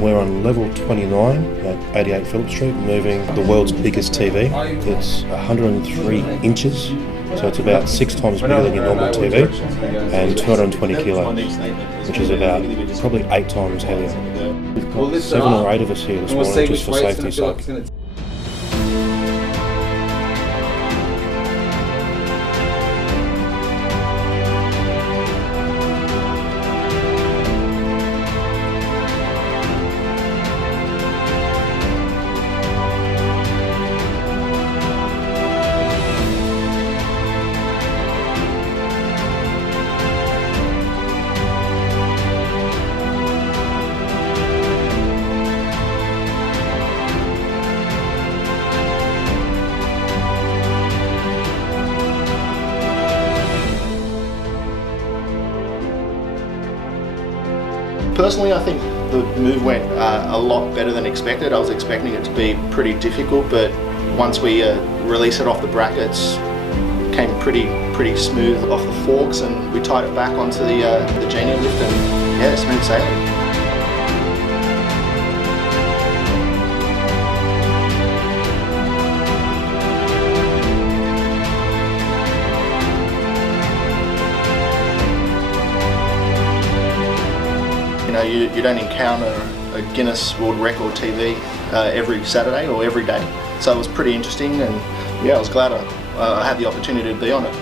We're on level 29 at 88 Phillip Street, moving the world's biggest TV. It's 103 inches, so it's about 6 times bigger than your normal TV, and 220 kilos, which is about probably 8 times heavier. We've got 7 or 8 of us here this morning just for safety's sake. Personally, I think the move went a lot better than expected. I was expecting it to be pretty difficult, but once we released it off the brackets, it came pretty smooth off the forks, and we tied it back onto the Genie lift, and yeah, smooth sailing. You don't encounter a Guinness World Record TV every Saturday or every day, so it was pretty interesting, and yeah, I was glad I had the opportunity to be on it.